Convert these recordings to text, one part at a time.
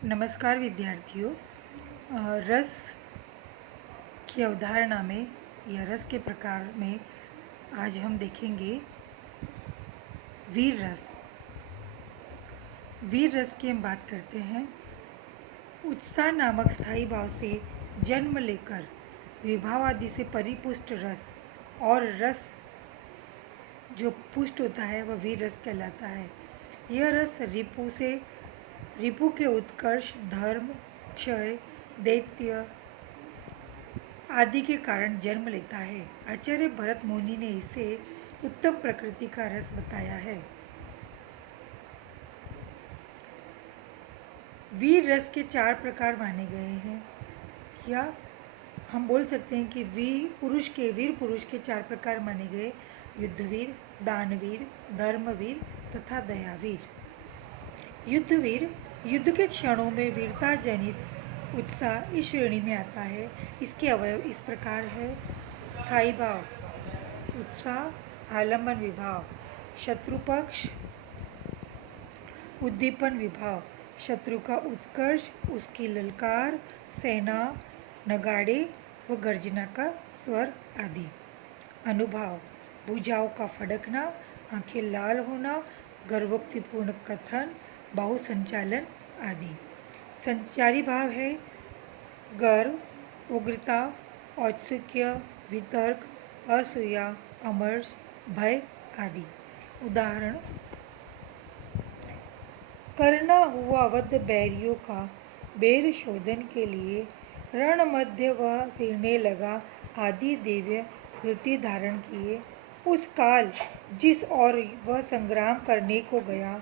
नमस्कार विद्यार्थियों। रस की अवधारणा में या रस के प्रकार में आज हम देखेंगे वीर रस। वीर रस की हम बात करते हैं। उत्साह नामक स्थायी भाव से जन्म लेकर विभाव आदि से परिपुष्ट रस और रस जो पुष्ट होता है वह वीर रस कहलाता है। यह रस रिपु के उत्कर्ष, धर्म, क्षय, दैत्य आदि के कारण जन्म लेता है। आचार्य भरत मुनि ने इसे उत्तम प्रकृति का रस बताया है। वीर रस के 4 प्रकार माने गए हैं, या हम बोल सकते हैं कि वीर पुरुष के 4 प्रकार माने गए: युद्धवीर, दानवीर, धर्मवीर तथा दयावीर। युद्धवीर युद्ध के क्षणों में वीरता जनित उत्साह इस श्रेणी में आता है। इसके अवयव इस प्रकार है: स्थायी भाव, उत्साह, आलम्बन विभाव, शत्रुपक्ष, उद्दीपन विभाव, शत्रु का उत्कर्ष, उसकी ललकार, सेना, नगाड़े व गर्जना का स्वर आदि। अनुभाव, भुजाओं का फड़कना, आंखें लाल होना, गर्वोक्तिपूर्ण कथन, बाहु संचालन आदि। संचारी भाव है गर्व, उग्रता, औत्सुक्य, वितर्क, असूया, अमर्ष, भय आदि। उदाहरण: करना हुआ वध बैरियों का बैर शोधन के लिए रण मध्य वह फिरने लगा आदि दिव्य वृत्ति धारण किए। उस काल जिस ओर वह संग्राम करने को गया,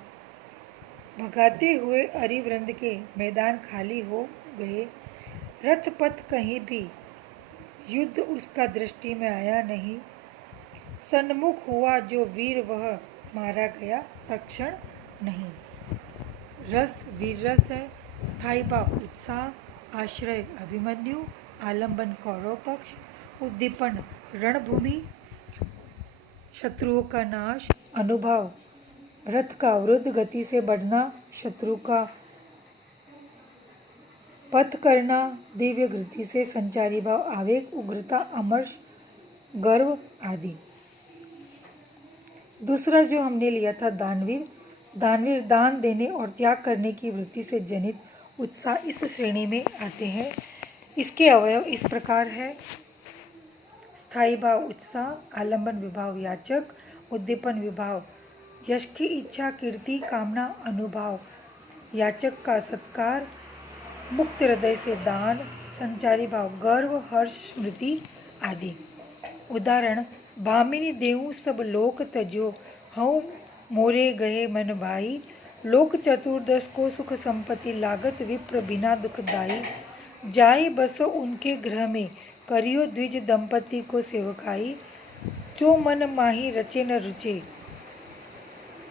भगाते हुए अरिवृंद के मैदान खाली हो गए। रथ पथ कहीं भी युद्ध उसका दृष्टि में आया नहीं। सन्मुख हुआ जो वीर वह मारा गया तत्क्षण नहीं। रस वीर रस है। स्थायी भाव उत्साह, आश्रय अभिमन्यु, आलंबन कौरव पक्ष, उद्दीपन रणभूमि, शत्रुओं का नाश। अनुभाव रथ का अवरुद्ध, गति से बढ़ना, शत्रु का पथ करना, दिव्य गति से। संचारी भाव आवेग, उग्रता, अमर्ष, गर्व आदि। दूसरा जो हमने लिया था दानवीर दान देने और त्याग करने की वृत्ति से जनित उत्साह इस श्रेणी में आते हैं। इसके अवयव इस प्रकार है: स्थायी भाव उत्साह, आलंबन विभाव याचक, उद्दीपन विभाव यश की इच्छा, कीर्ति कामना, अनुभाव याचक का सत्कार, मुक्त हृदय से दान, संचारी भाव गर्व, हर्ष, स्मृति आदि। उदाहरण: भामिनी देहु सब लोक तजो, हऊँ मोरे गए मन भाई। लोक चतुर्दश को सुख संपत्ति, लागत विप्र बिना दुखदाई। जाई बसो उनके गृह में, करियो द्विज दंपति को सेवकाई। जो मन माही रचे न रुचे,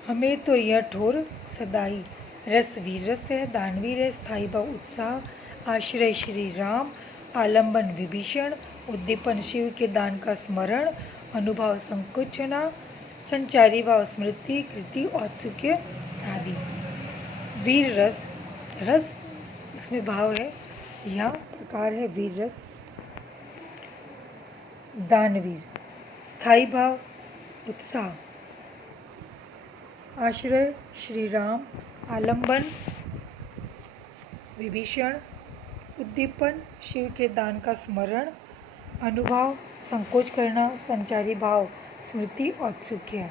हमें तो यह ठोर सदाई। रस वीर रस है। दानवीर है। स्थायी भाव उत्साह, आश्रय श्री राम, आलंबन विभीषण, उद्दीपन शिव के दान का स्मरण, अनुभाव संकुचना, संचारी भाव स्मृति, कृति, औत्सुक्य आदि। वीर रस रस इसमें भाव है, यहाँ प्रकार है वीर रस। दानवीर स्थायी भाव उत्साह, आश्रय श्री राम, आलंबन विभीषण, उद्दीपन शिव के दान का स्मरण, अनुभाव संकोच करना, संचारी भाव स्मृति, औत्सुक्य।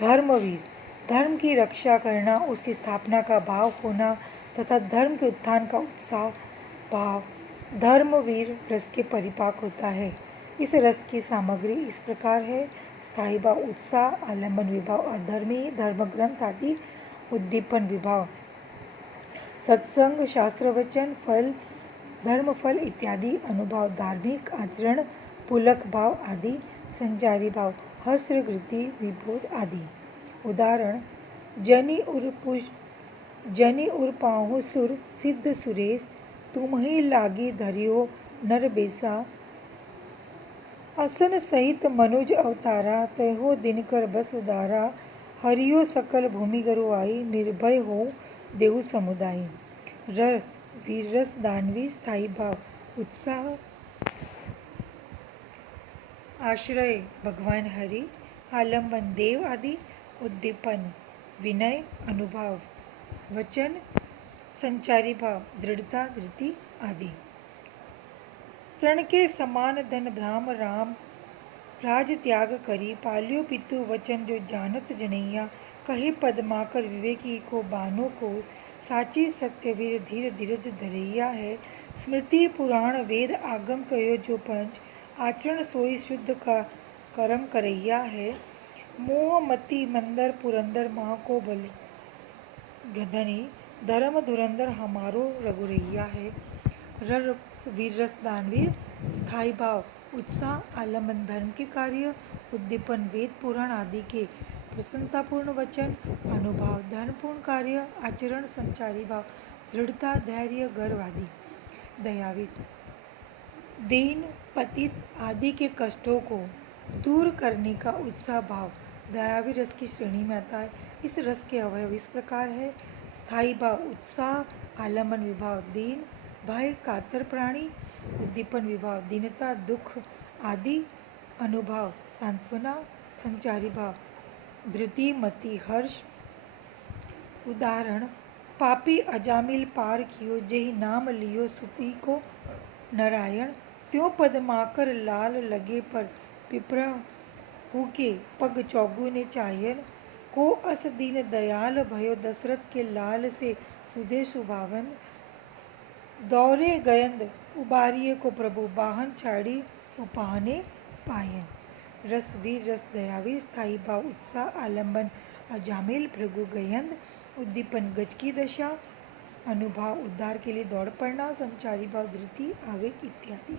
धर्मवीर धर्म की रक्षा करना, उसकी स्थापना का भाव होना तथा धर्म के उत्थान का उत्साह भाव धर्मवीर रस के परिपाक होता है। इस रस की सामग्री इस प्रकार है: स्थायी भाव उत्साह, आलंबन विभाव अधर्मी, धर्म ग्रंथ आदि, उद्दीपन विभाव सत्संग, शास्त्र वचन, फल, धर्म फल इत्यादि, अनुभाव धार्मिक आचरण, पुलक भाव आदि, संचारी भाव हर्ष, कृति, विबोध आदि। उदाहरण: जनि उर पाहु सुर, सिद्ध सुरेश, तुम ही लागी धरियो नर बेसा। असन सहित मनुज अवतारा, तहो दिनकर बस उदारा। हरियो सकल भूमि गरुआई, निर्भय हो देहु समुदाय। रस वीर रस दानवीर स्थायी भाव उत्साह आश्रय भगवान हरि आलम्बन देव आदि उद्दीपन विनय अनुभाव वचन संचारी भाव दृढ़ता धृति आदि। तृण के समान धन धाम राम राज त्याग करी पालियो पितु वचन जो जानत जनैया कहे पदमाकर विवेकी को बानो को साची सत्यवीर धीर धीरज धरैया है। स्मृति पुराण वेद आगम कयो जो पंच आचरण सोई शुद्ध का कर्म करैया है। मोह मति मंदर पुरंदर माँ को बल गधनी धर्म धुरंधर हमारो रघुरैया है। रस वीर रस दानवीर स्थायी भाव उत्साह आलम्बन धर्म के कार्य उद्दीपन वेद पुराण आदि के प्रसन्नतापूर्ण वचन अनुभाव धर्मपूर्ण कार्य आचरण संचारी भाव दृढ़ता धैर्य गर्व आदि। दयावित दीन पतित आदि के कष्टों को दूर करने का उत्साह भाव दयावी रस की श्रेणी में आता है। इस रस के अवयव इस प्रकार है। स्थायी भाव उत्साह आलम्बन विभाव दीन भय कातर प्राणी उद्दीपन विभाव दीनता दुख आदि अनुभाव सांत्वना संचारी भाव धृति मति हर्ष। उदाहरण पापी अजामिल पार कियो जेहि नाम लियो सुती को नारायण त्यों पदमाकर लाल लगे पर पिपरा हुके पग चौगु ने चायन को अस दीन दयाल भयो दशरथ के लाल से सुधे सुभावन दौरे गयंद उबारिये को प्रभु बाहन छाड़ी उपाहने पायन। रस वीर रस दयावीर स्थायी भाव उत्साह आलम्बन अजामिल भृगु गयंद उद्दीपन गज की दशा अनुभाव उद्धार के लिए दौड़ पड़ना संचारी भाव धृति आवेग इत्यादि।